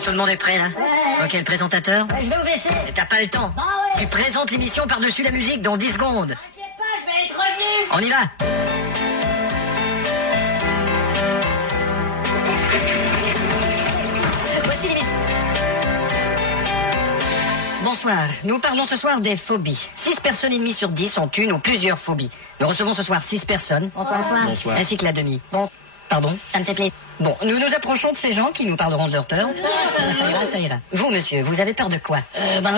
Bon, tout le monde est prêt, là? Ouais. Ok, le présentateur? Ouais, je vais au WC. Mais t'as pas le temps. Ah ouais. Tu présentes l'émission par-dessus la musique dans 10 secondes. T'inquiète pas, je vais être revenu. On y va. Voici l'émission. Bonsoir. Nous parlons ce soir des phobies. 6 personnes et demie sur 10 ont une ou plusieurs phobies. Nous recevons ce soir 6 personnes. Bonsoir. Bonsoir. Ainsi que la demi. Bon, pardon. Ça me fait plaisir. Bon, nous nous approchons de ces gens qui nous parleront de leur peur. Ça ira, ça ira. Vous, monsieur, vous avez peur de quoi?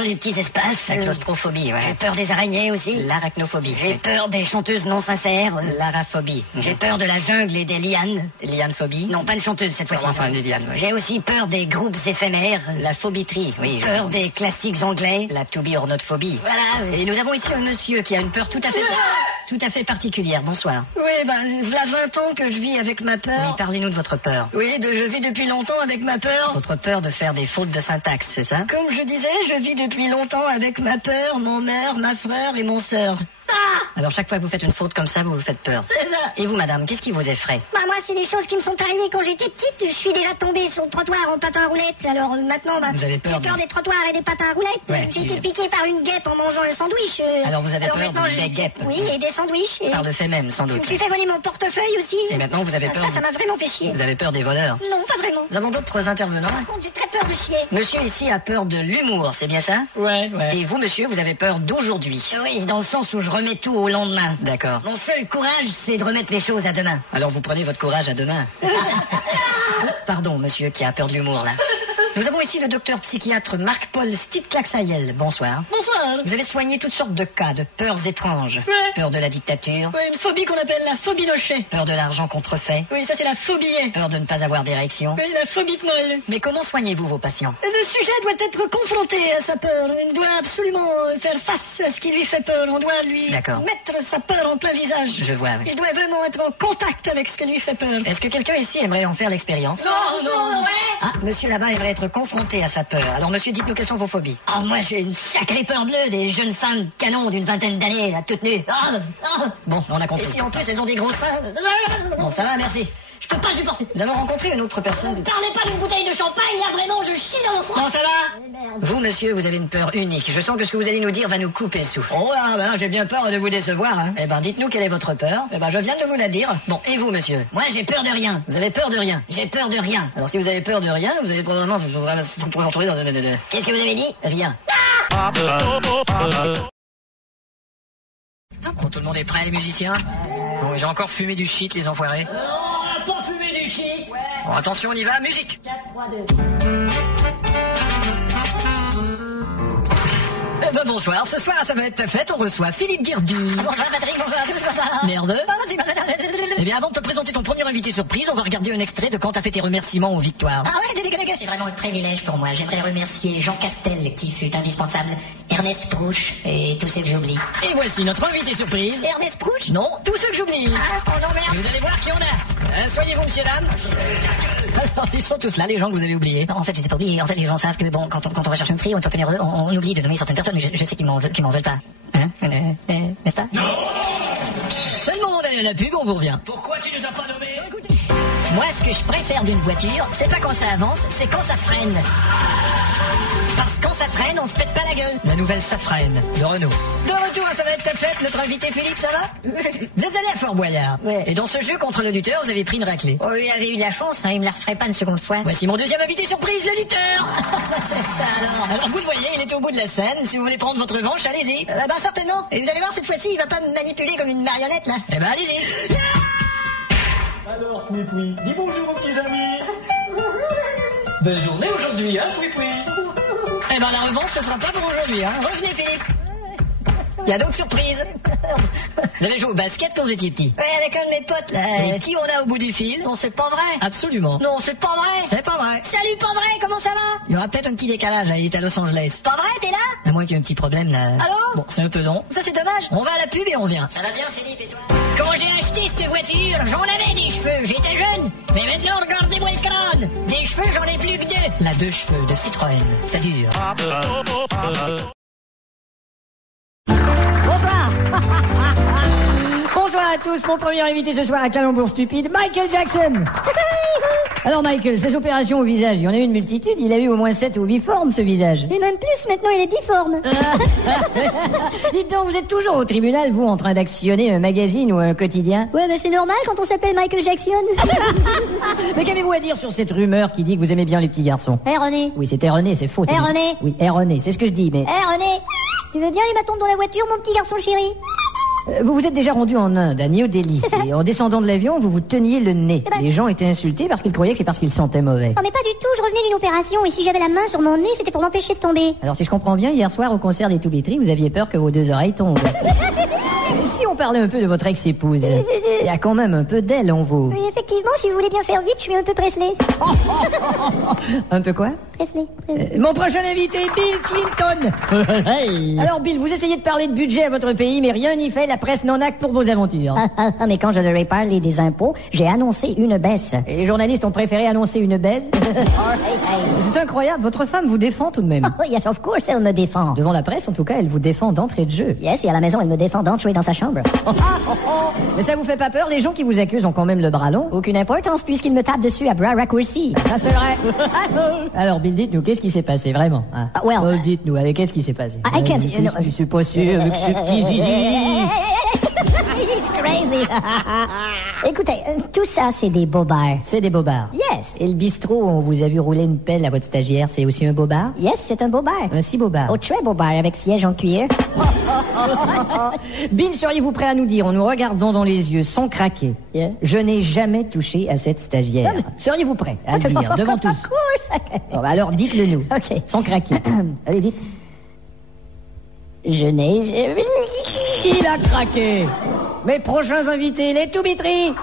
Les petits espaces. La claustrophobie, J'ai ouais. peur des araignées aussi. L'arachnophobie. J'ai peur des chanteuses non sincères. L'araphobie. J'ai peur de la jungle et des lianes. Lianephobie. Non, pas une chanteuse cette fois-ci. Enfin, les lianes, oui. J'ai aussi peur des groupes éphémères. La phobitrie, oui. Peur des classiques anglais. La to-be-or-not-phobie. Voilà. Et nous avons ici un monsieur qui a une peur tout à fait particulière. Bonsoir. Oui, voilà 20 ans que je vis avec ma Oui, peur. parlez-nous de votre peur. Oui, je vis depuis longtemps avec ma peur. Votre peur de faire des fautes de syntaxe, c'est ça? Comme je disais, je vis depuis longtemps avec ma peur, mon mère, ma frère et mon sœur. Alors chaque fois que vous faites une faute comme ça, vous vous faites peur. C'est ça. Et vous, madame, qu'est-ce qui vous effraie? Moi, c'est des choses qui me sont arrivées quand j'étais petite. Je suis déjà tombée sur le trottoir en patin à roulettes. Alors maintenant, Vous avez peur j'ai peur de- des trottoirs et des patins à roulettes. Ouais, J'ai oui. été piquée par une guêpe en mangeant un sandwich. Alors vous avez peur maintenant, des guêpes? Oui, et des sandwichs. Et Par le fait même, sans je doute. me suis fait voler mon portefeuille aussi. Et maintenant, vous avez peur... Ça m'a vraiment fait chier. Vous avez peur des voleurs? Non, pas vraiment. Nous avons d'autres intervenants. Par contre, j'ai très peur de chier. Monsieur ici a peur de l'humour, c'est bien ça? Ouais. Et vous, monsieur, vous avez peur d'aujourd'hui? Oui, dans le sens où je remets tout au lendemain. D'accord. Mon seul courage, c'est de remettre les choses à demain. Alors vous prenez votre courage à demain. Pardon, monsieur qui a peur de l'humour, là. Nous avons ici le docteur psychiatre Marc-Paul Stitklaxayel. Bonsoir. Bonsoir. Vous avez soigné toutes sortes de cas, de peurs étranges. Ouais. Peur de la dictature, Ouais, une phobie qu'on appelle la phobie nochée. peur de l'argent contrefait, Oui, ça c'est la phobie. peur de ne pas avoir d'érection. Oui, la phobie de Noël. Mais comment soignez-vous vos patients? Le sujet doit être confronté à sa peur. Il doit absolument faire face à ce qui lui fait peur. On doit lui D'accord. mettre sa peur en plein visage. Je vois, oui. Il doit vraiment être en contact avec ce qui lui fait peur. Est-ce que quelqu'un ici aimerait en faire l'expérience? Non. Ah, monsieur là-bas aimerait être confronté à sa peur. Alors monsieur, dites-nous quelles sont vos phobies. Ah, moi, j'ai une sacrée peur bleue des jeunes femmes canons d'une vingtaine d'années, là, toutes nues. Bon, on a compris. Et si en plus elles ont des gros seins. Bon, ça va, merci. Je peux pas supporter. Nous allons rencontrer une autre personne. Parlez pas d'une bouteille de champagne, là, vraiment, je chie dans mon Bon, froid. ça va? Vous, monsieur, vous avez une peur unique. Je sens que ce que vous allez nous dire va nous couper le souffle. Oh là, ben, j'ai bien peur de vous décevoir. Hein. Eh ben, dites-nous quelle est votre peur. Eh ben, je viens de vous la dire. Bon, et vous, monsieur? Moi, j'ai peur de rien. Vous avez peur de rien. J'ai peur de rien. Alors, si vous avez peur de rien, vous allez probablement vous pourrez retrouver dans un... Qu'est-ce que vous avez dit? Rien. Bon, tout le monde est prêt, les musiciens? Bon, j'ai encore fumé du shit, les enfoirés. On a pas fumé du shit. Bon, attention, on y va, musique. 4, 3, 2. Eh ben, bonsoir. Ce soir, ça va être la fête. On reçoit Philippe Guirdu. Bonjour Patrick, bonjour à tous. Nerveux? Eh bien, avant de te présenter ton premier invité surprise, on va regarder un extrait de quand t'as fait tes remerciements aux victoires. Ah ouais, c'est vraiment un privilège pour moi. J'aimerais remercier Jean Castel, qui fut indispensable, Ernest Prouch et tous ceux que j'oublie. Et voici notre invité surprise. Ernest Prouch? Non, tous ceux que j'oublie. Oh non, merde. Vous allez voir qui on a. Soignez-vous, monsieur, dame. Alors, ils sont tous là, les gens que vous avez oubliés. Non, en fait, je sais pas oublier. En fait, les gens savent que, bon, quand on recherche un prix ou entrepreneur, on oublie de nommer certaines personnes, mais je sais qu'ils m'en veulent pas. Hein? N'est-ce pas? C'est le moment d'aller à la pub, on vous revient. Pourquoi tu nous as pas nommés? Moi, ce que je préfère d'une voiture, c'est pas quand ça avance, c'est quand ça freine. Parce que quand ça freine, on se pète pas la gueule. La nouvelle Safrane de Renault. De retour à Ça va être ta fête, notre invité Philippe, ça va? Vous êtes allé à Fort Boyard. Ouais. Et dans ce jeu contre le lutteur, vous avez pris une raclée. Oh, il avait eu de la chance, hein, il me la referait pas une seconde fois. Voici mon deuxième invité surprise, le lutteur. C'est ça alors. Alors vous le voyez, il est au bout de la scène. Si vous voulez prendre votre revanche, allez-y. Bah certainement. Et vous allez voir, cette fois-ci, il va pas me manipuler comme une marionnette, là. Eh ben allez-y. Alors, Pouipoui, dis bonjour aux petits amis. Belle journée aujourd'hui, hein, Pouipoui? Eh ben la revanche, ce sera pas pour aujourd'hui, hein. Revenez, Philippe. Il y a d'autres surprises. Vous avez joué au basket quand vous étiez petit? Ouais, avec un de mes potes, là. Et qui on a au bout du fil? Non, c'est pas vrai. Absolument. Non, c'est pas vrai. C'est pas vrai. Salut, pas vrai, comment ça va? Il y aura peut-être un petit décalage, là, il est à Los Angeles. Pas vrai, t'es là? À moins qu'il y ait un petit problème, là. Allô? Bon, c'est un peu long. Ça, c'est dommage. On va à la pub et on revient. Ça va bien, Philippe, et toi? Quand j'ai acheté cette voiture, j'en avais des cheveux, j'étais jeune. Mais maintenant, regardez-moi le crâne. Des cheveux, j'en ai plus que 2. La 2 cheveux de Citroën, ça dure. Bonsoir. Bonsoir à tous, mon premier invité ce soir à Calembour Stupide, Michael Jackson. Alors Michael, ces opérations au visage, il y en a eu une multitude, il a eu au moins 7 ou 8 formes ce visage. Et même plus, maintenant il est difforme. Dites donc, vous êtes toujours au tribunal, vous, en train d'actionner un magazine ou un quotidien? Ouais, mais c'est normal quand on s'appelle Michael Jackson. Mais qu'avez-vous à dire sur cette rumeur qui dit que vous aimez bien les petits garçons? René. Oui, c'est erroné, c'est faux. René. Oui, erroné, c'est ce que je dis, mais... René, tu veux bien les bâtons dans la voiture, mon petit garçon chéri? Vous vous êtes déjà rendu en Inde, à New Delhi. C'est ça. Et en descendant de l'avion, vous vous teniez le nez. Eh ben... Les gens étaient insultés parce qu'ils croyaient que c'est parce qu'ils sentaient mauvais. Oh mais pas du tout, je revenais d'une opération et si j'avais la main sur mon nez, c'était pour m'empêcher de tomber. Alors si je comprends bien, hier soir au concert des Toubitry, vous aviez peur que vos 2 oreilles tombent. Et si on parlait un peu de votre ex-épouse, il y a quand même un peu d'elle en vous. Oui, effectivement, si vous voulez bien faire vite, je suis un peu Presley. Un peu quoi? Presley. Mon prochain invité, Bill Clinton. Hey. Alors Bill, vous essayez de parler de budget à votre pays, mais rien n'y fait, la presse n'en acte pour vos aventures. Mais quand je leur ai parlé des impôts, j'ai annoncé une baisse. Et les journalistes ont préféré annoncer une baisse. C'est incroyable, votre femme vous défend tout de même. Oh, yes, of course, elle me défend. Devant la presse, en tout cas, elle vous défend d'entrée de jeu. Yes, et à la maison, elle me défend d'entrer dans sa chambre. Mais ça vous fait pas peur? Les gens qui vous accusent ont quand même le bras long. Aucune importance puisqu'il me tape dessus à bras raccourcis. Ça c'est vrai. Alors Bill, dites-nous, qu'est-ce qui s'est passé vraiment? Well, dites-nous, avec qu'est-ce qui s'est passé? I can't... Je suis pas sûr avec ce petit zizi. He's crazy. Écoutez, tout ça, c'est des bobards. C'est des bobards. Yes. Et le bistrot où on vous a vu rouler une pelle à votre stagiaire, c'est aussi un bobard? Yes, c'est un bobard. Un si bobard. Oh, très bobard, avec siège en cuir. Bill, seriez-vous prêt à nous dire, en nous regardant dans les yeux, sans craquer, je n'ai jamais touché à cette stagiaire? Seriez-vous prêt à le dire devant tous? Of course. Bon, bah alors dites-le nous. Ok. Sans craquer. Allez, dites. Je n'ai... Il a craqué. Mes prochains invités, les Toubitry.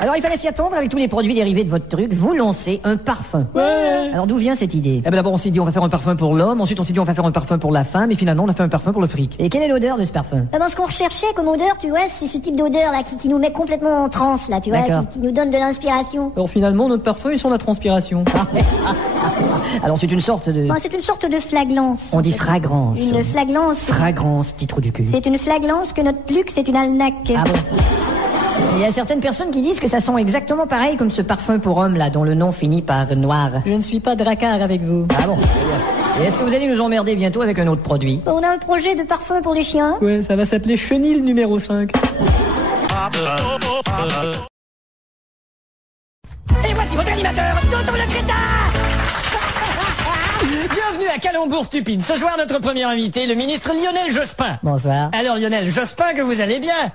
Alors il fallait s'y attendre avec tous les produits dérivés de votre truc. Vous lancez un parfum. Ouais. Alors d'où vient cette idée? Eh ben d'abord on s'est dit on va faire un parfum pour l'homme, ensuite on s'est dit on va faire un parfum pour la femme, et finalement on a fait un parfum pour le fric. Et quelle est l'odeur de ce parfum? Ah ben, ce qu'on recherchait comme odeur, tu vois, c'est ce type d'odeur là qui nous met complètement en transe là, tu vois, qui nous donne de l'inspiration. Alors finalement notre parfum ils sont la transpiration. Alors c'est une sorte de... Bon, c'est une sorte de flagrance. On dit fragrance. Une flagrance. Fragrance, petit trou du cul. C'est une flagrance que notre Luc, c'est une alnaque. Ah bon? Il y a certaines personnes qui disent que ça sent exactement pareil comme ce parfum pour homme là, dont le nom finit par noir. Je ne suis pas dracard avec vous. Ah bon? Et est-ce que vous allez nous emmerder bientôt avec un autre produit? On a un projet de parfum pour les chiens. Ouais, ça va s'appeler Chenil numéro 5. Et voici votre animateur, Toto le crétin. Bienvenue à Calembour Stupide. Ce soir, notre premier invité, le ministre Lionel Jospin. Bonsoir. Alors Lionel, j'espère que vous allez bien.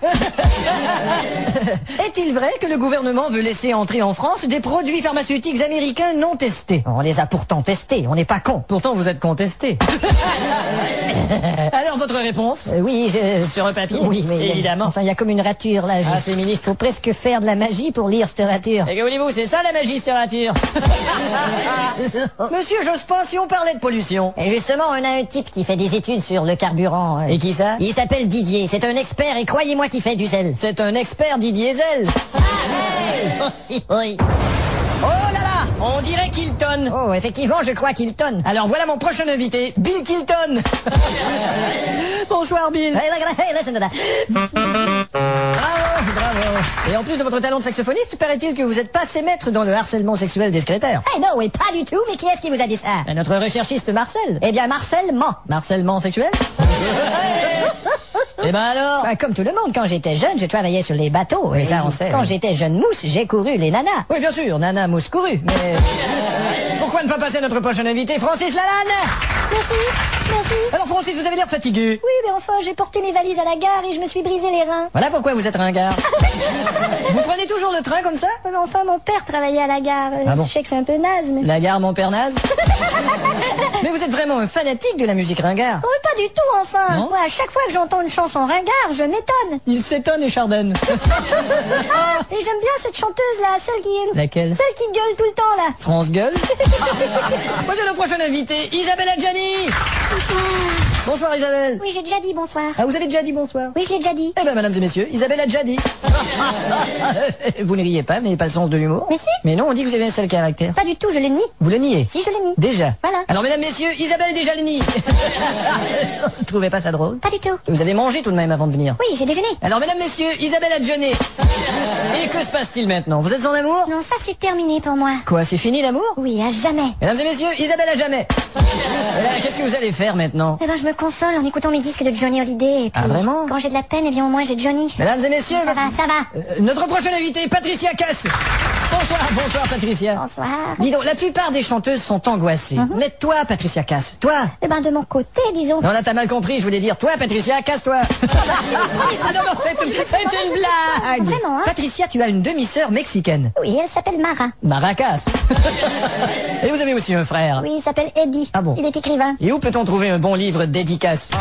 Est-il vrai que le gouvernement veut laisser entrer en France des produits pharmaceutiques américains non testés? On les a pourtant testés, on n'est pas cons. Pourtant vous êtes contesté. Alors votre réponse? Oui, Sur un papier? Oui, mais... Évidemment. Enfin, il y a comme une rature, là. Ah, c'est ministre. Faut presque faire de la magie pour lire cette rature. Et que voulez-vous, c'est ça la magistrature. Monsieur Jospin, si on parlait de pollution. Et justement, on a un type qui fait des études sur le carburant. Et qui ça? Il s'appelle Didier, c'est un expert et croyez-moi qu'il fait du zèle. C'est un expert Didier Zell. Oui. Oh là là, on dirait Kilton. Oh, effectivement, je crois qu'il tonne. Alors voilà mon prochain invité, Bill Kilton. Bonsoir Bill. Hey, listen to that. Bravo, bravo. Et en plus de votre talent de saxophoniste, paraît-il que vous êtes passé maître dans le harcèlement sexuel des secrétaires. Hey, non, oui, pas du tout, mais qui est-ce qui vous a dit ça? Notre recherchiste Marcel. Eh bien, Marcel ment. Harcèlement sexuel? Eh ben alors? Ben, comme tout le monde, quand j'étais jeune, je travaillais sur les bateaux. Oui, Et ça, on sait, quand oui. j'étais jeune mousse, j'ai couru les nanas. Oui, bien sûr, Nana Mousse courue, mais... Pourquoi ne pas passer à notre prochain invité, Francis Lalanne? Merci. Alors Francis, vous avez l'air fatigué. Oui, mais enfin, j'ai porté mes valises à la gare et je me suis brisé les reins. Voilà pourquoi vous êtes ringard. Vous prenez toujours le train comme ça? Mais enfin, mon père travaillait à la gare. Ah bon? Je sais que c'est un peu naze, mais... La gare Montparnasse. Mais vous êtes vraiment un fanatique de la musique ringard. Oh, mais pas du tout, enfin. Non? Moi, à chaque fois que j'entends une chanson ringard, je m'étonne. Il s'étonne et chardonne. Ah, et j'aime bien cette chanteuse-là, celle qui... Laquelle? Celle qui gueule tout le temps, là. France gueule. Voici le prochain invité, Isabelle Adjani. Bonsoir. Bonsoir Isabelle. Oui, j'ai déjà dit bonsoir. Ah, vous avez déjà dit bonsoir? Oui, je l'ai déjà dit. Eh ben, mesdames et messieurs, Isabelle a déjà dit. Vous ne riez pas, vous n'avez pas le sens de l'humour. Mais si. Mais non, on dit que vous avez un seul caractère. Pas du tout, je le nie. Vous le niez? Si, je le nie. Déjà. Voilà. Alors, mesdames, messieurs, Isabelle déjà le nie. Vous trouvez pas ça drôle? Pas du tout. Vous avez mangé tout de même avant de venir. Oui, j'ai déjeuné. Alors, mesdames, messieurs, Isabelle a déjeuné. Et que se passe-t-il maintenant? Vous êtes en amour? Non, ça c'est terminé pour moi. Quoi, c'est fini l'amour? Oui, à jamais. Mesdames et messieurs, Isabelle a jamais. Et là, qu'est-ce que vous allez faire maintenant? Eh ben, je me console en écoutant mes disques de Johnny Hallyday. Et puis, Ah, vraiment? quand j'ai de la peine, eh bien, au moins j'ai Johnny. Mesdames et messieurs, Ça va. notre prochaine invitée, Patricia Cass. Bonsoir Patricia. Bonsoir. Dis donc, la plupart des chanteuses sont angoissées. Mais toi, Patricia Cass, toi? Eh ben, de mon côté, disons. Non, là, t'as mal compris, je voulais dire, toi, Patricia, casse-toi. Ah non, c'est une blague. Vraiment, hein? Patricia, tu as une demi-sœur mexicaine. Oui, elle s'appelle Mara. Maracas. Et vous avez aussi un frère. Oui, il s'appelle Eddie. Ah bon? Il est écrivain. Et où peut-on trouver un bon livre dédicace?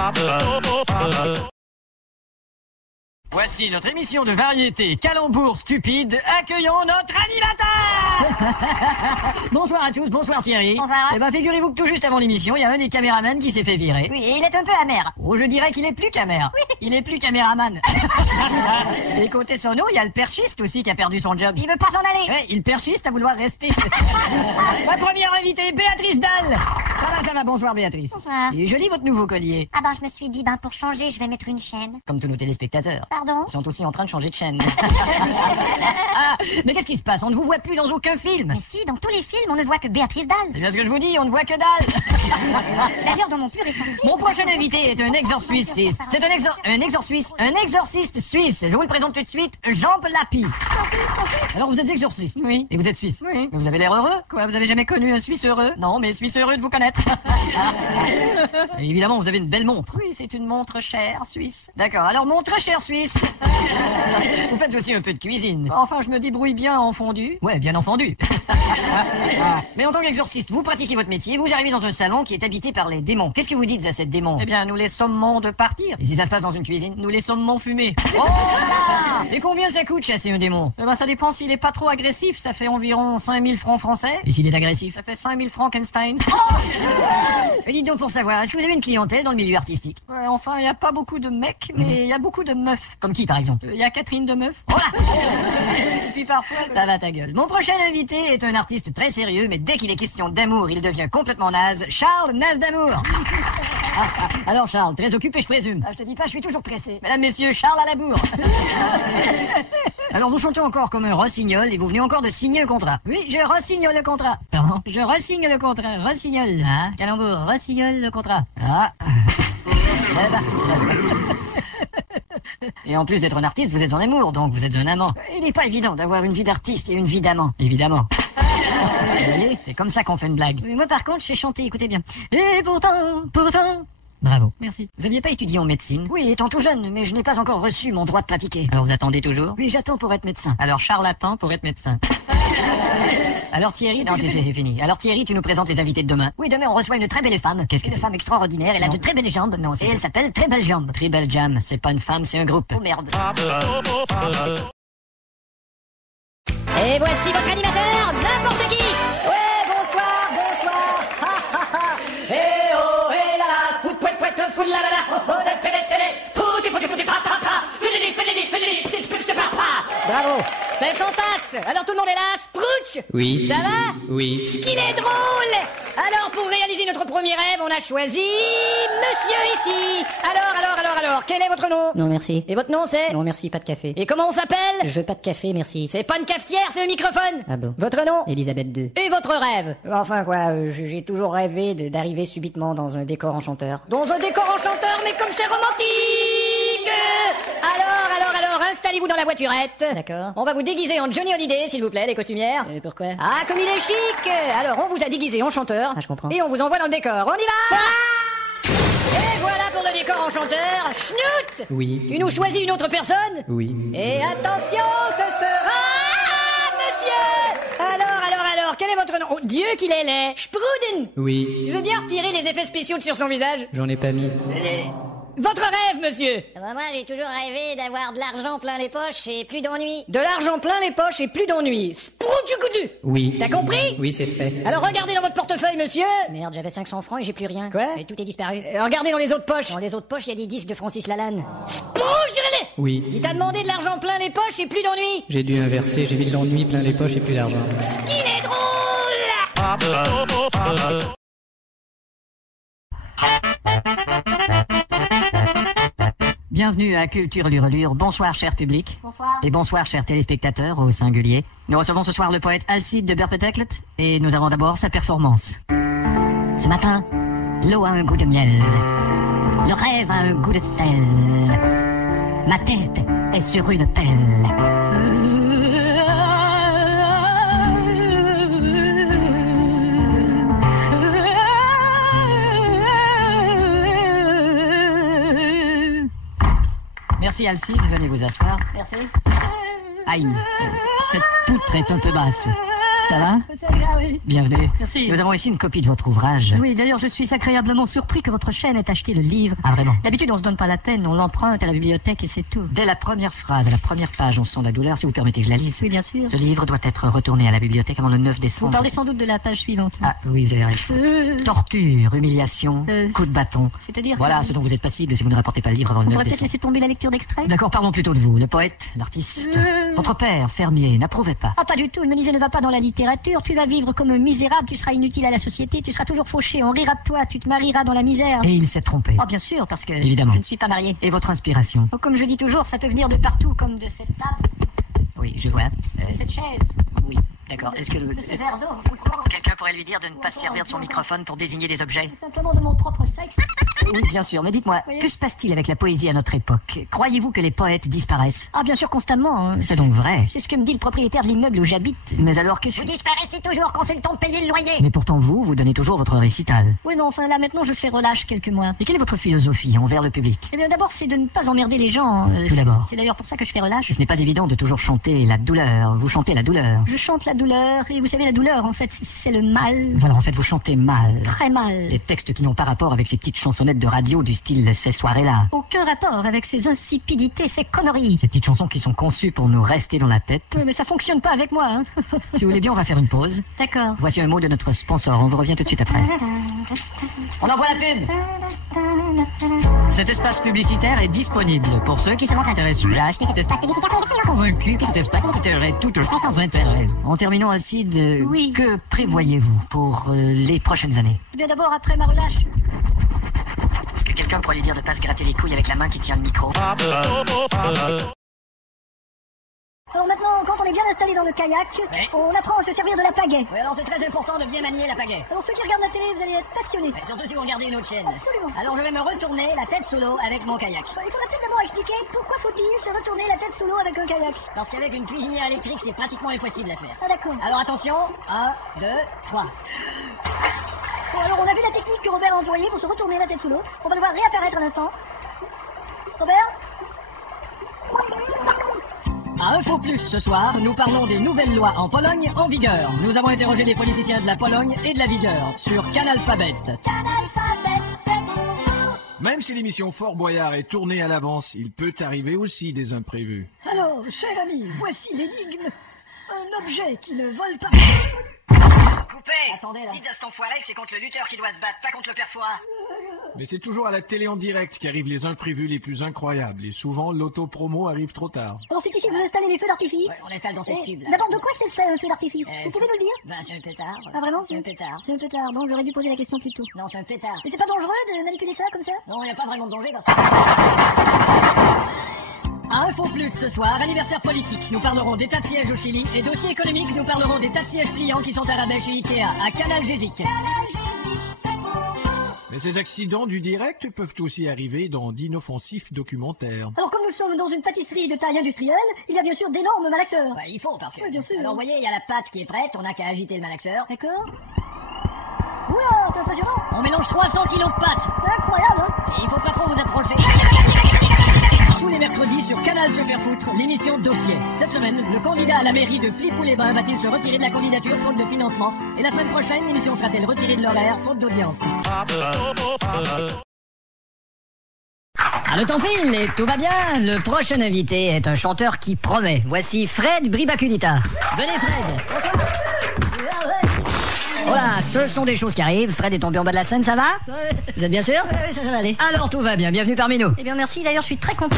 Voici notre émission de variété Calembour stupide, accueillons notre animateur. Bonsoir à tous, bonsoir Thierry. Bonsoir. Eh ben, figurez-vous que tout juste avant l'émission, il y a un des caméramans qui s'est fait virer. Oui, et il est un peu amer. Oh, je dirais qu'il est plus caméra. Oui. Il est plus caméraman. Et côté sono, il y a le perchiste aussi qui a perdu son job. Il veut pas s'en aller. Ouais, il perchiste à vouloir rester. Ma première invitée, Béatrice Dalle. Ça va, bonsoir Béatrice. Bonsoir. Et joli votre nouveau collier. Ah ben, je me suis dit, pour changer, je vais mettre une chaîne. Comme tous nos téléspectateurs. Pardon? Ils sont aussi en train de changer de chaîne. Ah, mais qu'est-ce qui se passe? On ne vous voit plus dans aucun film. Mais si, dans tous les films, on ne voit que Béatrice Dalle. C'est bien ce que je vous dis, on ne voit que dalle. D'ailleurs, dans mon plus récent film... Mon prochain invité est un exorciste. C'est un exorciste suisse. Je vous le présente tout de suite, Jean Lapi. Alors vous êtes exorciste? Oui. Et vous êtes suisse? Oui. Mais vous avez l'air heureux? Quoi, vous avez jamais connu un Suisse heureux? Non, mais Suisse heureux de vous connaître. Et évidemment, vous avez une belle montre. Oui, c'est une montre chère suisse. D'accord, alors mon très cher Suisse. Vous faites aussi un peu de cuisine. Enfin, je me débrouille bien en fondu. Ouais, bien en fondu. Mais en tant qu'exorciste, vous pratiquez votre métier, vous arrivez dans un salon qui est habité par les démons. Qu'est-ce que vous dites à ces démons? Eh bien, nous les sommons de partir. Et si ça se passe dans une cuisine, nous les sommons fumer. Oh là! Et combien ça coûte chasser un démon? Eh ben, ça dépend s'il est pas trop agressif, ça fait environ 5000 francs français. Et s'il est agressif? Ça fait 5000 Frankenstein. Oh! Et dites donc pour savoir, est-ce que vous avez une clientèle dans le milieu artistique? Ouais, enfin, il n'y a pas beaucoup de mecs, mais il y a beaucoup de meufs. Comme qui, par exemple? Il y a Catherine de Meuf. Oh là! Et puis parfois... Ça va ta gueule. Mon prochain invité est un artiste très sérieux, mais dès qu'il est question d'amour, il devient complètement naze. Charles Naze d'amour. Alors Charles, très occupé je présume. Ah, je te dis pas, je suis toujours pressé. Mesdames, messieurs, Charles à la bourre. Alors vous chantez encore comme un rossignol et vous venez encore de signer un contrat. Oui, je ressigne le contrat. Pardon? Je ressigne le contrat. Rossignol. Hein? Calembour, ressignol le contrat. Ah. Et en plus d'être un artiste, vous êtes en amour, donc vous êtes un amant. Il n'est pas évident d'avoir une vie d'artiste et une vie d'amant. Évidemment. Vous voyez, c'est comme ça qu'on fait une blague. Mais moi par contre, je sais chanter, écoutez bien. Et pourtant... Bravo. Merci. Vous aviez pas étudié en médecine? Oui, étant tout jeune, mais je n'ai pas encore reçu mon droit de pratiquer. Alors vous attendez toujours? Oui, j'attends pour être médecin. Alors Charles attend pour être médecin. Alors Thierry, non, c'est fini. Alors Thierry, tu nous présentes les invités de demain. Oui, demain on reçoit une très belle femme. Qu'est-ce que une femme extraordinaire, elle a de très belles jambes. Non, et elle s'appelle Très Belle Jambe. Très Belle Jam, c'est pas une femme, c'est un groupe. Oh merde. Et voici votre animateur, n'importe qui. Ouais, bonsoir. Eh oh, eh là là, fout pouet pouet, fout la la la, oh oh, pouti pouti pouti ta ta ta, filidi, petit petit papa. Bravo, c'est sans sas. Alors tout le monde est là, Sprouch. Oui. Ça va? Oui. Ce qu'il est drôle. Alors pour réaliser notre premier rêve, on a choisi monsieur ici. Alors, quel est votre nom? Non, merci. Et votre nom c'est? Non, merci, pas de café. Et comment on s'appelle? Je veux pas de café, merci. C'est pas une cafetière, c'est un microphone. Ah bon? Votre nom? Elisabeth II. Et votre rêve? Enfin quoi, j'ai toujours rêvé d'arriver subitement dans un décor enchanteur. Dans un décor enchanteur, mais comme c'est romantique! Alors, installez-vous dans la voiturette. D'accord. On va vous déguiser en Johnny Hallyday, s'il vous plaît, les costumières. Pourquoi? Ah, comme il est chic! Alors, on vous a déguisé en chanteur. Ah, je comprends. Et on vous envoie dans le décor. On y va! Et voilà pour le décor enchanteur. Schnout! Oui. Tu nous choisis une autre personne? Oui. Et attention, ce sera... monsieur! Alors, quel est votre nom? Oh, Dieu qu'il est laid! Spruden! Oui. Tu veux bien retirer les effets spéciaux sur son visage? J'en ai pas mis. Votre rêve, monsieur. Moi, j'ai toujours rêvé d'avoir de l'argent plein les poches et plus d'ennui. De l'argent plein les poches et plus d'ennui. Sproutukudu. Oui. T'as compris? Oui, c'est fait. Alors regardez dans votre portefeuille, monsieur. Merde, j'avais 500 francs et j'ai plus rien. Quoi? Et tout est disparu. Regardez dans les autres poches. Dans les autres poches, il y a des disques de Francis Lalanne. Sproutukudu. Oui. Il t'a demandé de l'argent plein les poches et plus d'ennui. J'ai dû inverser, j'ai mis de l'ennui plein les poches et plus d'argent. Ce qu'il est drôle. Bienvenue à Culture Lurelure. Bonsoir, cher public. Bonsoir. Et bonsoir, chers téléspectateurs, au singulier. Nous recevons ce soir le poète Alcide de Berpeteklet et nous avons d'abord sa performance. Ce matin, l'eau a un goût de miel. Le rêve a un goût de sel. Ma tête est sur une pelle. Merci Alcide, venez vous asseoir. Merci. Aïe, cette poutre est un peu basse. Ça va? Ça va, oui. Bienvenue. Merci. Nous avons ici une copie de votre ouvrage. Oui, d'ailleurs, je suis agréablement surpris que votre chaîne ait acheté le livre. Ah, vraiment? D'habitude, on se donne pas la peine, on l'emprunte à la bibliothèque et c'est tout. Dès la première phrase, à la première page, on sent la douleur. Si vous permettez que je la lise. Oui, bien sûr. Ce livre doit être retourné à la bibliothèque avant le 9 Vous décembre. parlez sans doute de la page suivante. Ah, oui, vous avez raison. Torture, humiliation, coup de bâton. C'est-à-dire Voilà que- ce dont vous êtes passible si vous ne rapportez pas le livre avant le On 9 pourrait peut-être décembre. laisser tomber la lecture d'extrait. D'accord, parlons plutôt de vous, le poète, l'artiste. Votre père, fermier, n'approuvait pas. Ah, pas du tout. Il me disait, ne va pas dans la littérature. Tu vas vivre comme un misérable. Tu seras inutile à la société. Tu seras toujours fauché. On rira de toi. Tu te marieras dans la misère. Et il s'est trompé. Ah, bien sûr, parce que Évidemment. je ne suis pas marié. Et votre inspiration? Oh, comme je dis toujours, ça peut venir de partout, comme de cette table, Oui, je vois. de cette chaise, Oui, d'accord. Est-ce que de ce verre d'eau, quelqu'un pourrait lui dire de ne pas se servir de son microphone pour désigner des objets? tout simplement de mon propre sexe. Oui, bien sûr. Mais dites-moi, Oui. que se passe-t-il avec la poésie à notre époque? Croyez-vous que les poètes disparaissent? Ah, bien sûr, constamment. Hein. C'est donc vrai. C'est ce que me dit le propriétaire de l'immeuble où j'habite. Mais alors, qu'est-ce Vous que... disparaissez toujours quand c'est le temps de payer le loyer. Mais pourtant, vous donnez toujours votre récital. Oui, mais enfin, là, maintenant, je fais relâche quelques mois. Et quelle est votre philosophie envers le public? Eh bien, d'abord, c'est de ne pas emmerder les gens. Tout d'abord. C'est d'ailleurs pour ça que je fais relâche. Ce n'est pas évident de toujours chanter la douleur. Vous chantez la douleur. Je chante la douleur, et vous savez, la douleur, en fait, c'est le mal. Voilà, en fait, vous chantez mal. Très mal. Des textes qui n'ont pas rapport avec ces petites chansonnettes de radio du style Ces soirées-là. Aucun rapport avec ces insipidités, ces conneries. Ces petites chansons qui sont conçues pour nous rester dans la tête. Oui, mais ça fonctionne pas avec moi, hein. Si vous voulez bien, on va faire une pause. D'accord. Voici un mot de notre sponsor. On vous revient tout de suite après. On envoie la pub. Cet espace publicitaire est disponible pour ceux qui seront intéressés à acheter cet espace publicitaire. Convaincus que cet espace publicitaire est tout sans intérêt. En terminant, Alcide, Oui. que prévoyez-vous pour les prochaines années? Eh bien, d'abord, après ma relâche. Est-ce que quelqu'un pourrait lui dire de pas se gratter les couilles avec la main qui tient le micro? Alors maintenant, quand on est bien installé dans le kayak, Oui. on apprend à se servir de la pagaie. Oui, alors c'est très important de bien manier la pagaie. Alors ceux qui regardent la télé, vous allez être passionnés. Surtout si vous regardez une autre chaîne. Absolument. Alors je vais me retourner la tête sous l'eau avec mon kayak. Il faudra peut-être d'abord expliquer pourquoi faut-il se retourner la tête sous l'eau avec un kayak. Parce qu'avec une cuisinière électrique, c'est pratiquement impossible à faire. Ah d'accord. Alors attention, 1, 2, 3. Bon, alors on a vu la technique que Robert a employée pour se retourner la tête sous l'eau. On va le voir réapparaître un instant. Robert? À Info Plus ce soir, nous parlons des nouvelles lois en Pologne en vigueur. Nous avons interrogé les politiciens de la Pologne et de la vigueur sur Canalphabet. Même si l'émission Fort Boyard est tournée à l'avance, il peut arriver aussi des imprévus. Alors, cher ami, voici l'énigme. Un objet qui ne vole pas. Coupé. Attendez, là. Dites à cet enfoiré que c'est contre le lutteur qui doit se battre, pas contre le père Fouras. Mais c'est toujours à la télé en direct qu'arrivent les imprévus les plus incroyables. Et souvent, l'autopromo arrive trop tard. Alors c'est ici que vous installez les feux d'artifice. Ouais, on installe dans ces tubes là. D'abord, de quoi c'est fait un feu d'artifice Vous pouvez nous le dire Ben, c'est un pétard. Ah vraiment C'est un pétard. C'est un pétard, donc j'aurais dû poser la question plus tôt. Non, c'est un pétard. Mais c'est pas dangereux de manipuler ça comme ça Non, il n'y a pas vraiment de danger parce que... À Info Plus ce soir, anniversaire politique, nous parlerons des tas de sièges au Chili et dossier économique, nous parlerons des tas de sièges clients qui sont à rabais chez Ikea, à Canalgésique. Mais ces accidents du direct peuvent aussi arriver dans d'inoffensifs documentaires. Alors comme nous sommes dans une pâtisserie de taille industrielle, il y a bien sûr d'énormes malaxeurs. Ouais, il faut parce que... Oui, bien sûr. Alors, vous voyez, il y a la pâte qui est prête, on n'a qu'à agiter le malaxeur. D'accord. Oula, c'est impressionnant. On mélange 300 kilos de pâte. C'est incroyable, hein. Et il faut pas trop vous approcher. Tous les mercredis sur Canal Se Faire Foutre, l'émission Dossier. Cette semaine, le candidat à la mairie de Flipou-les-Bains va-t-il se retirer de la candidature faute de financement? Et la semaine prochaine, l'émission sera-t-elle retirée de l'horaire faute d'audience? Ah, le temps file et tout va bien. Le prochain invité est un chanteur qui promet. Voici Fred Bribaculita. Venez Fred. Bonsoir. Voilà, ce sont des choses qui arrivent. Fred est tombé en bas de la scène, ça va? Vous êtes bien sûr? Oui, ça va aller. Alors tout va bien, bienvenue parmi nous. Eh bien, merci. D'ailleurs, je suis très content.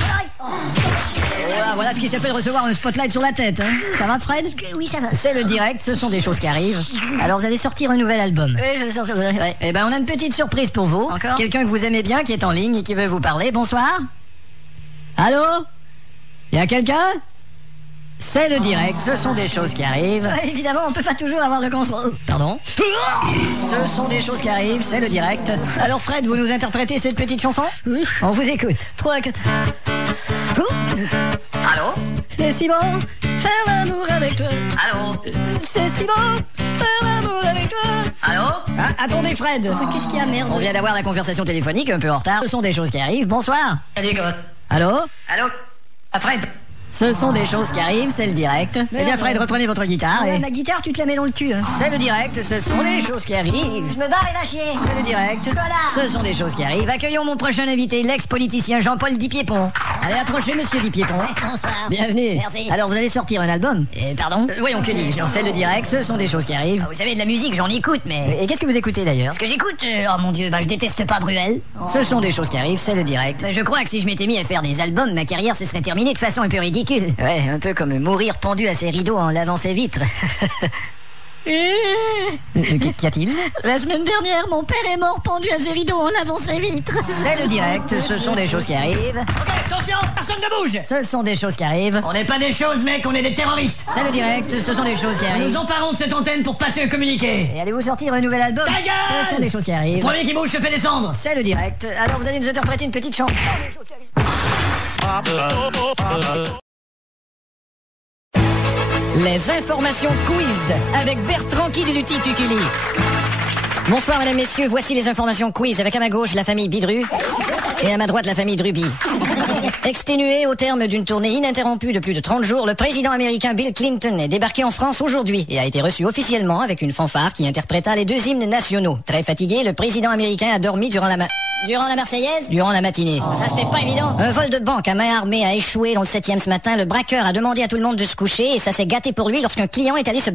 Voilà ce qui s'appelle recevoir un spotlight sur la tête. Hein. Ça va Fred? Oui, ça va. C'est le direct, ce sont des choses qui arrivent. Alors vous allez sortir un nouvel album. Oui, je vais sortir. Ouais. Eh ben on a une petite surprise pour vous. Encore? Quelqu'un que vous aimez bien qui est en ligne et qui veut vous parler. Bonsoir. Allô? Y a quelqu'un? C'est le direct, ce sont des choses qui arrivent. Ouais, évidemment, on peut pas toujours avoir le contrôle. Pardon? Ce sont des choses qui arrivent, c'est le direct. Alors Fred, vous nous interprétez cette petite chanson? Oui. On vous écoute. 3, 4. Allô? C'est si bon, faire l'amour avec toi. Allô? C'est si bon, faire l'amour avec toi. Allô? Ah, attendez Fred. Qu'est-ce qu'il y a, merde? On vient d'avoir la conversation téléphonique, un peu en retard. Ce sont des choses qui arrivent. Bonsoir. Salut, God. Allô? Allô? Ah, Fred. Ce sont des choses qui arrivent, c'est le direct. Eh bien Fred, reprenez votre guitare et... Ma guitare, tu te la mets dans le cul. Hein. C'est le direct, ce sont des choses qui arrivent. Je me barre et va chier. C'est le direct. Voilà. Ce sont des choses qui arrivent. Accueillons mon prochain invité, l'ex-politicien Jean-Paul Dipiépon. Allez, approchez, monsieur Dipiépon. Bonsoir. Bienvenue. Merci. Alors, vous allez sortir un album? Pardon? Voyons, que dis-je? C'est le direct, ce sont des choses qui arrivent. Vous savez, de la musique, j'en écoute, mais... Et qu'est-ce que vous écoutez d'ailleurs? Ce que j'écoute, oh mon Dieu, je déteste pas Bruel. Ce sont des choses qui arrivent, c'est le direct. Je crois que si je m'étais mis à faire des albums, ma carrière se serait terminée de façon un peu ridicule. Ouais, un peu comme mourir pendu à ses rideaux en lavant ses vitres. Qu'y a-t-il? La semaine dernière, mon père est mort pendu à ses rideaux en lavant ses vitres. C'est le direct, ce sont des choses qui arrivent. Ok, attention, personne ne bouge. Ce sont des choses qui arrivent. On n'est pas des choses, mec, on est des terroristes. C'est le direct, ce sont des choses qui arrivent. Nous emparons de cette antenne pour passer un communiqué. Et allez-vous sortir un nouvel album? Ta gueule! Ce sont des choses qui arrivent. Le premier qui bouge se fait descendre. C'est le direct. Alors vous allez nous interpréter une petite chanson. Les informations quiz avec Bertrand Kideluti Tukuli. Bonsoir mesdames, messieurs, voici les informations quiz avec à ma gauche la famille Bidru et à ma droite la famille Druby. Exténué au terme d'une tournée ininterrompue de plus de 30 jours, le président américain Bill Clinton est débarqué en France aujourd'hui et a été reçu officiellement avec une fanfare qui interpréta les 2 hymnes nationaux. Très fatigué, le président américain a dormi durant la Marseillaise? Durant la matinée. Oh, ça, c'était pas évident. Un vol de banque à main armée a échoué dans le 7e ce matin. Le braqueur a demandé à tout le monde de se coucher et ça s'est gâté pour lui lorsqu'un client est allé se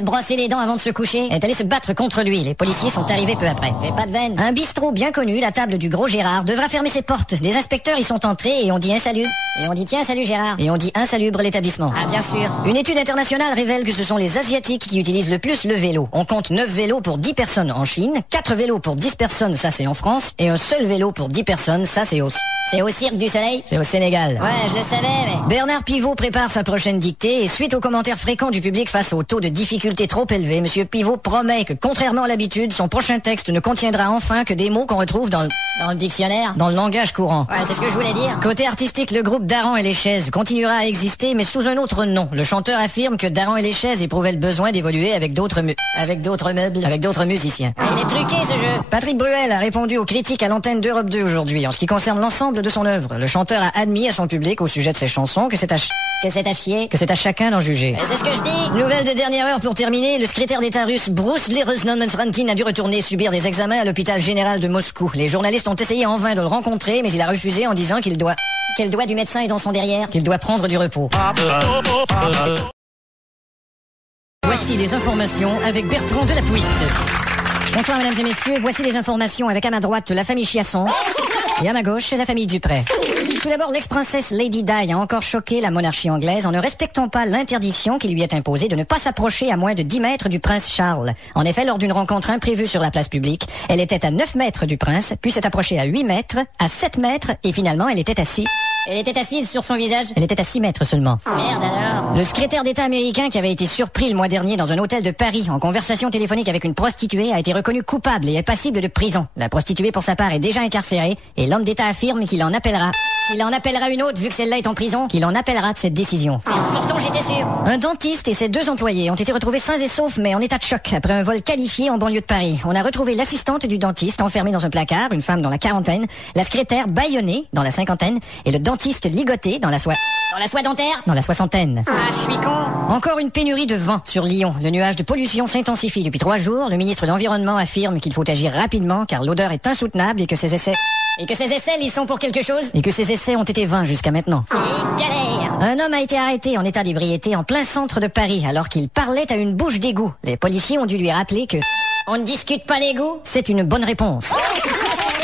brosser les dents avant de se coucher, est allé se battre contre lui. Les policiers sont arrivés peu après. Mais pas de veine. Un bistrot bien connu, la table du Gros Gérard, devra fermer ses portes. Des inspecteurs y sont entrés et on dit insalubre. Et on dit tiens, salut Gérard. Et on dit insalubre l'établissement. Ah, bien sûr. Une étude internationale révèle que ce sont les Asiatiques qui utilisent le plus le vélo. On compte 9 vélos pour 10 personnes en Chine, 4 vélos pour 10 personnes, ça c'est en France, et un seul vélo pour 10 personnes, ça c'est au Cirque du Soleil. C'est au Sénégal. Ouais, je le savais, mais... Bernard Pivot prépare sa prochaine dictée et suite aux commentaires fréquents du public face au taux de difficulté trop élevé, Monsieur Pivot promet que, contrairement à l'habitude, son prochain texte ne contiendra enfin que des mots qu'on retrouve dans le dictionnaire, dans le langage courant. Ouais, c'est ce que je voulais dire. Côté artistique, le groupe Daran et les Chaises continuera à exister, mais sous un autre nom. Le chanteur affirme que Daran et les Chaises éprouvaient le besoin d'évoluer avec d'autres meubles, avec d'autres musiciens. Il est truqué, ce jeu. Patrick Bruel a répondu aux critiques à l'antenne d'Europe 2 aujourd'hui. En ce qui concerne l'ensemble de son œuvre, le chanteur a admis à son public au sujet de ses chansons que c'est à chier, que c'est à chacun d'en juger. C'est ce que je dis. Nouvelle de dernière heure pour terminer, le secrétaire d'État russe Bruce Lerosnonfrantin a dû retourner subir des examens à l'hôpital général de Moscou. Les journalistes ont essayé en vain de le rencontrer, mais il a refusé en disant qu'il doit du médecin est dans son derrière. Qu'il doit prendre du repos. Voici les informations avec Bertrand Delapouille. Bonsoir mesdames et messieurs, voici les informations avec à ma droite la famille Chiasson et à ma gauche la famille Dupré. Tout d'abord, l'ex-princesse Lady Di a encore choqué la monarchie anglaise en ne respectant pas l'interdiction qui lui est imposée de ne pas s'approcher à moins de 10 mètres du prince Charles. En effet, lors d'une rencontre imprévue sur la place publique, elle était à 9 mètres du prince, puis s'est approchée à 8 mètres, à 7 mètres et finalement elle était assise. Elle était assise sur son visage. Elle était à 6 mètres seulement. Merde alors. Le secrétaire d'État américain qui avait été surpris le mois dernier dans un hôtel de Paris en conversation téléphonique avec une prostituée a été reconnu coupable et est passible de prison. La prostituée pour sa part est déjà incarcérée et l'homme d'État affirme qu'il en appellera une autre vu que celle-là est en prison, qu'il en appellera de cette décision. Pourtant j'étais sûr. Un dentiste et ses 2 employés ont été retrouvés sains et saufs mais en état de choc après un vol qualifié en banlieue de Paris. On a retrouvé l'assistante du dentiste enfermée dans un placard, une femme dans la quarantaine, la secrétaire bâillonnée dans la cinquantaine et le dentiste ligoté dans la soie dentaire. Dans la soixantaine. Ah, je suis con. Encore une pénurie de vent sur Lyon. Le nuage de pollution s'intensifie depuis 3 jours. Le ministre de l'Environnement affirme qu'il faut agir rapidement car l'odeur est insoutenable et que ces essais Et que ces essais, ils sont pour quelque chose? Et que ces essais ont été vains jusqu'à maintenant. Et galère! Un homme a été arrêté en état d'ébriété en plein centre de Paris alors qu'il parlait à une bouche d'égout. Les policiers ont dû lui rappeler que On ne discute pas l'égout? c'est une bonne réponse.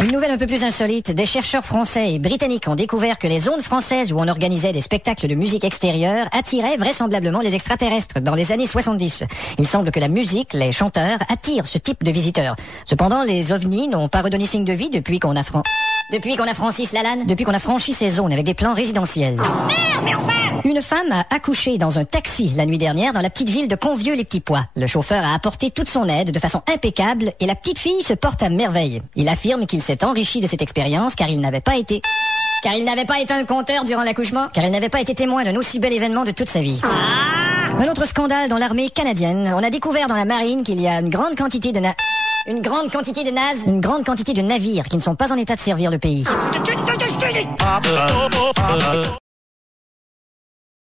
Une nouvelle un peu plus insolite, des chercheurs français et britanniques ont découvert que les zones françaises où on organisait des spectacles de musique extérieure attiraient vraisemblablement les extraterrestres dans les années 70. Il semble que la musique, les chanteurs, attirent ce type de visiteurs. Cependant, les ovnis n'ont pas redonné signe de vie depuis qu'on a Francis Lalanne? depuis qu'on a franchi ces zones avec des plans résidentiels. Merde, mais enfin! Une femme a accouché dans un taxi la nuit dernière dans la petite ville de Convieux-les-Petits-Pois. Le chauffeur a apporté toute son aide de façon impeccable et la petite fille se porte à merveille. Il affirme qu'il s'est enrichi de cette expérience car il n'avait pas été éteint le compteur durant l'accouchement? car il n'avait pas été témoin d'un aussi bel événement de toute sa vie. Un autre scandale dans l'armée canadienne. On a découvert dans la marine qu'il y a une grande quantité de navires qui ne sont pas en état de servir le pays.